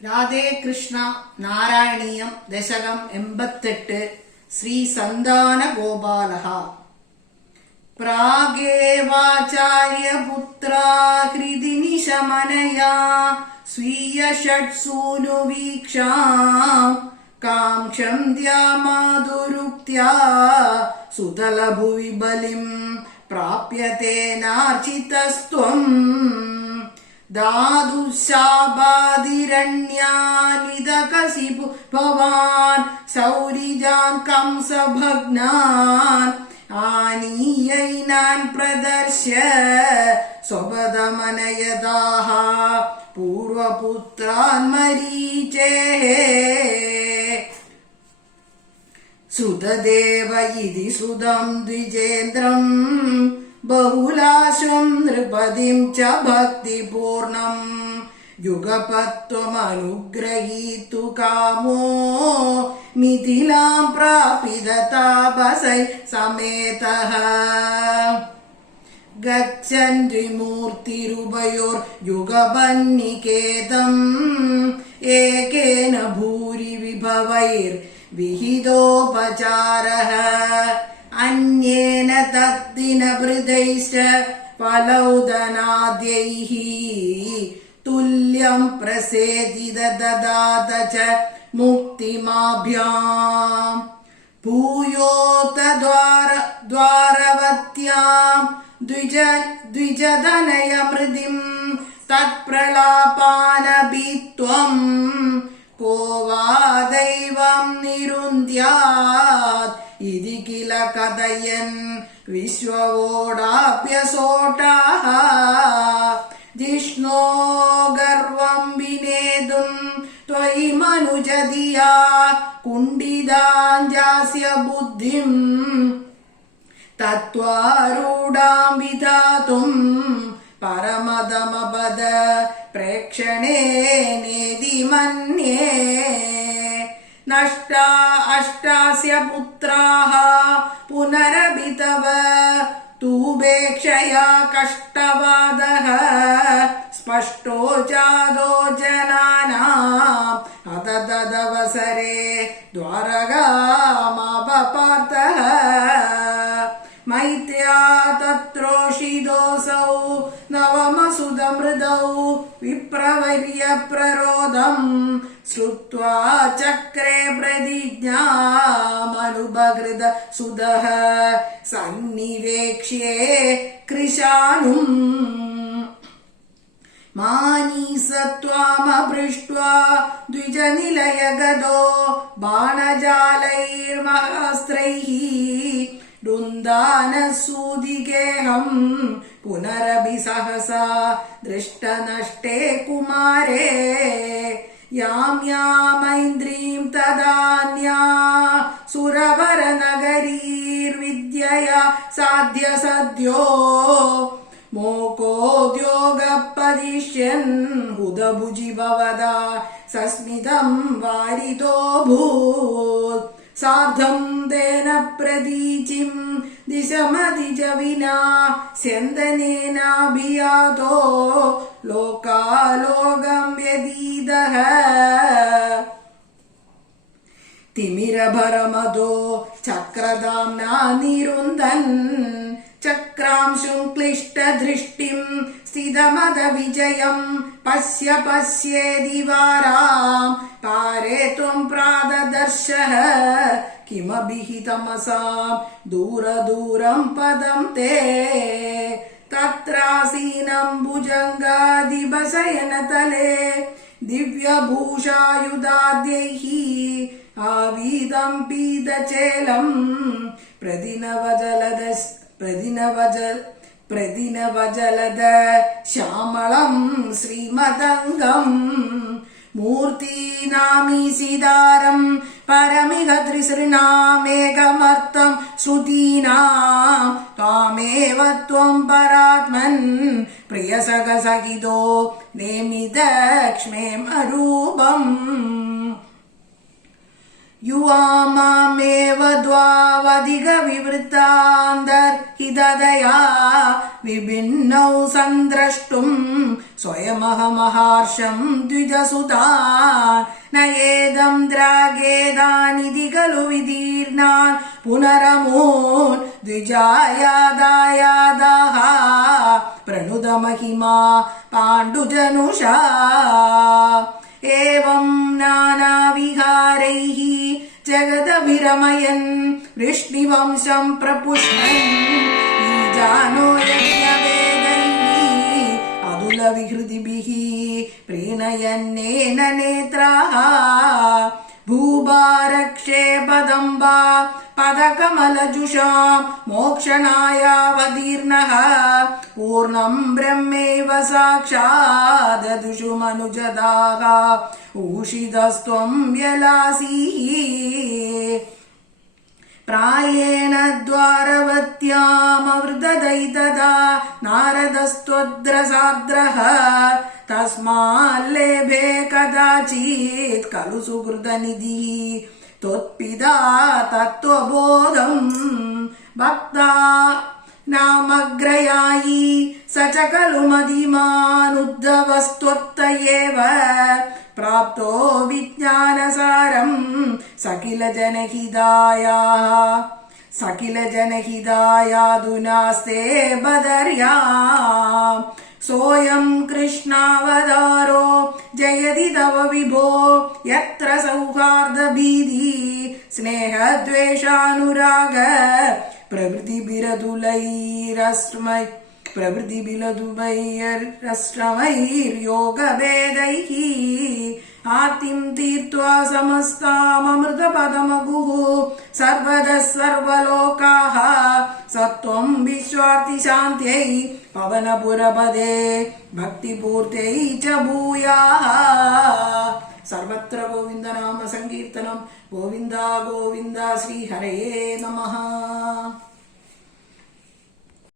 രാധേ കൃഷ്ണ നാരായണീയം ദശകം 88 ശ്രീ സന്താന ഗോപാല പ്രാഗേവാചാര്യപുത്രാ ഹൃദി നിശമനയാ സ്വീയ ഷട്സൂനുവീക്ഷാം കാംക്ഷം ദ്യാമാതുരുക്ത്യാ സുതലഭുവി ബലിം പ്രാപ്യതേനാർച്ചിതസ്ത്വം ദാദുശാബാദിരണ്യാനിദകസിപു ഭവാൻ സൗരിജാൻ കംസഭഗ്നാൻ ആനീയൈനാൻ പ്രദർശ്യ സ്വപദമനയതാഃ പൂർവപുത്രാൻ മരീചേഃ സുതദേവ ഇതി സുതം ദ്വിജേന്ദ്രം ബഹുലാശം നൃപതിം ച ഭക്തിപൂർണം യുഗപത്വമനുഗ്രഹീതു കാമോ മിഥിലാം പ്രാപിത താപസൈ സമേതഃ ഗച്ഛൻ ത്രിമൂർത്തിരുഭയോർ യുഗപന്നികേതം ഏകേന ഭൂരി വിഭവൈർ വിഹിതോപചാരഃ അന്യേന തദ്ദിനഭൃതൈശ്ച ഫലൗദനാദ്യൈഃ തുല്യം പ്രസേദിത ദദാത ച മുക്തിമാഭ്യാം ഭൂയോത ദ്വാരവത്യാം ദ്വിജതനയമൃതിം തത്പ്രലാപാനഭിത്വം കോ വാ ദൈവം നിരുന്ദ്യാത് ഇതി കില കഥയൻ വിശ്വവോടാഭ്യസോടാഃ ജിഷ്ണോ ഗർവം വിനേതും ത്വയി മനുജതിയാ കുണ്ഠിതാഞ്ജാസ്യ ബുദ്ധിം തത്വാരൂഢാം വിധാതും പരമദമപദ പ്രേക്ഷണേനേതി മന്യേ നഷ്ടാ അഷ്ടാസ്യ പുത്രാഃ പുനരപി തവ തൂപേക്ഷയാ കഷ്ടവാദഃ സ്പഷ്ടോ ജാതോ ജനാനാം അതതദവസരേ ദ്വാരകാമാപപാർത്തഃ മൈത്ര്യാ തത്രോഷിതോऽസൗ നവമസുതമൃതൗ വിപ്രവർയ പ്രരോദം ശ്രുത്വാ ചക്രേ പ്രതിജ്ഞാമനുപകൃത സുതഃ സന്നിവേക്ഷ്യേ കൃശാനും മാനീസത്വാമപൃഷ്ട്വാ ദ്വിജനിലയഗതോ ബാണജാലൈർമഹാസ്ത്രൈഃ രുന്ദാനസൂദികേഹം പുനരഭി സഹസാ ദൃഷ്ടനഷ്ടേ കുമാരേ യാം യാമൈന്ദ്രീം തദാന്യാ സുരവരനഗരീർവിദ്യയാ സാധ്യ സദ്യോ മോകോദ്യോഗപദിഷ്യൻ ഹുതഭുജി ഭവദാ സസ്മിതം വാരിതോഭൂത് സാർദ്ധം തേന പ്രതീചിം ദിശമതിജ വിനാ സ്യന്തനേനാഭിയാതോ ലോകാലോകം വ്യതീതഃ തിമിരഭരമദോ ചക്രധാംനാ നിരുന്ധൻ ചക്രാംശും ക്ലിഷ്ടദൃഷ്ടിം സ്ഥിതമത വിജയം പശ്യ പശ്യേതി വാരാം പാരേ ത്വം പ്രാദദർശഃ കിമഭി തമസാം ദൂരദൂരം പദം തേ തത്രാസീനം ഭുജംഗാദിഭശയനതലേ ദിവ്യഭൂഷായുധാദ്യൈഃ ആവീതം പീതചേലം പ്രതിനവജലദ ശ്യാമളം ശ്രീമദംഗം മൂർത്തീനാമീസിതാരം പരമിഹ ത്രിസൃണാമേകമർത്ഥം ശ്രുതീനാം ത്വാമേവ ത്വം പരാത്മൻ പ്രിയസഖസഹിതോ നേമിതക്ഷ്മേമരൂപം युवामामेव द्वावधिक विवृतान्तर्हितदया विभिन्नौ सन्द्रष्टुम् स्वयमहमहर्षं द्विजसुतान् नयेदं द्रागेदानिधि खलु विदीर्णान् पुनरमून् द्विजायादायादाः प्रणुद महिमा पाण्डुजनुषा एवं नानाविहारैः जगदभिरमयन् वृष्णिवंशं प्रपुष्टन् जानो यज्ञवेदैः अदुलविहृदिभिः प्रीणयन्नेन नेत्राः भूभारक्षेपदम्बा पदकमलजुषां मोक्षणायावतीर्णः पूर्णं ब्रह्मैव साक्षाददुषु मनुजदाः ऊषितस्त्वं व्यलासीः प्रायेण द्वारवत्यामवृददैतदा नारदस्त्वद्रसाद्रः तस्माल्लेभे कदाचित् खलु सुहृदनिधिः त्वत्पिता तत्त्वबोधम् भक्ता नामग्रयायी स च खलु मदिमानुद्धवस्त्वत्त एव प्राप्तो विज्ञानसारम् सकिल जनहितायादुनास्ते बदर्याम् सोऽयं कृष्णावतारो जयति तव विभो यत्र सौहार्दभीति स्नेहद्वेषानुराग प्रभृतिभिरदुलैरश्रमैर्योगभेदैः आर्तिं तीर्त्वा समस्ताममृतपदमगुः सर्वदः सर्वलोकाः सत्वं विश्वार्तिशान्त्यै पवनपुरपदे भक्तिपूर्त्यै च भूयाः सर्वत्र गोविन्दनाम संकीर्तनं गोविन्दा गोविन्द श्रीहरये नमः।